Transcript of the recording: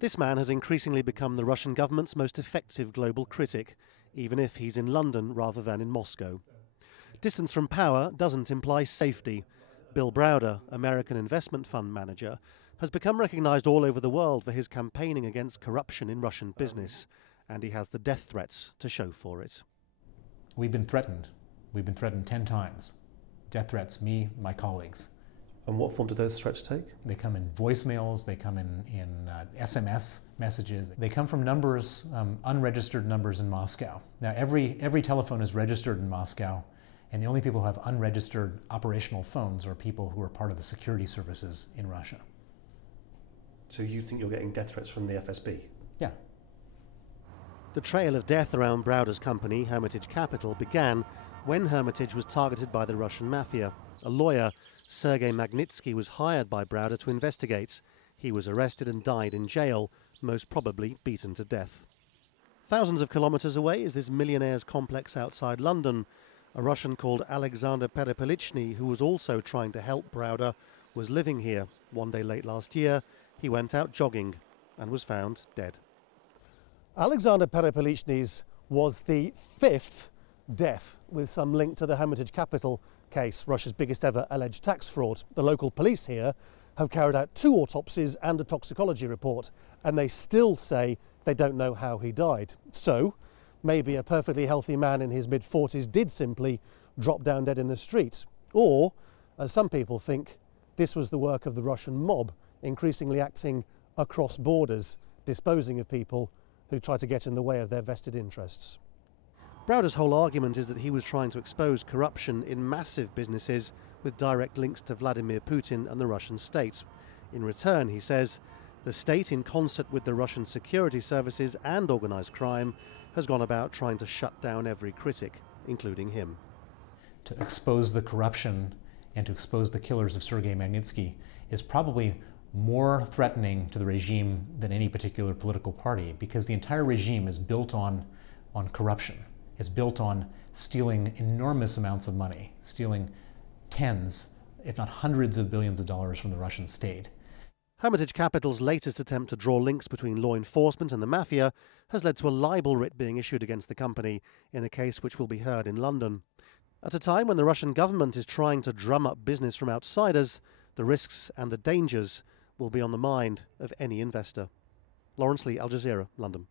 This man has increasingly become the Russian government's most effective global critic, even if he's in London rather than in Moscow. Distance from power doesn't imply safety. Bill Browder, American investment fund manager, has become recognized all over the world for his campaigning against corruption in Russian business, and he has the death threats to show for it. We've been threatened. We've been threatened 10 times. Death threats, me, my colleagues. And what form do those threats take? They come in voicemails, they come in SMS messages. They come from numbers, unregistered numbers in Moscow. Now every telephone is registered in Moscow, and the only people who have unregistered operational phones are people who are part of the security services in Russia. So you think you're getting death threats from the FSB? Yeah. The trail of death around Browder's company, Hermitage Capital, began when Hermitage was targeted by the Russian mafia. A lawyer, Sergei Magnitsky, was hired by Browder to investigate. He was arrested and died in jail, most probably beaten to death. Thousands of kilometers away is this millionaire's complex outside London. A Russian called Alexander Perepelichny, who was also trying to help Browder, was living here. One day late last year, he went out jogging and was found dead. Alexander Perepelichny's was the fifth death with some link to the Hermitage Capital case, Russia's biggest ever alleged tax fraud. The local police here have carried out 2 autopsies and a toxicology report, and they still say they don't know how he died. So maybe a perfectly healthy man in his mid-40s did simply drop down dead in the street. Or, as some people think, this was the work of the Russian mob, increasingly acting across borders, disposing of people who try to get in the way of their vested interests. Browder's whole argument is that he was trying to expose corruption in massive businesses with direct links to Vladimir Putin and the Russian state. In return, he says, the state, in concert with the Russian security services and organised crime, has gone about trying to shut down every critic, including him. To expose the corruption and to expose the killers of Sergei Magnitsky is probably more threatening to the regime than any particular political party, because the entire regime is built on corruption. It's built on stealing enormous amounts of money, stealing tens, if not hundreds of billions of dollars from the Russian state. Hermitage Capital's latest attempt to draw links between law enforcement and the mafia has led to a libel writ being issued against the company in a case which will be heard in London. At a time when the Russian government is trying to drum up business from outsiders, the risks and the dangers will be on the mind of any investor. Lawrence Lee, Al Jazeera, London.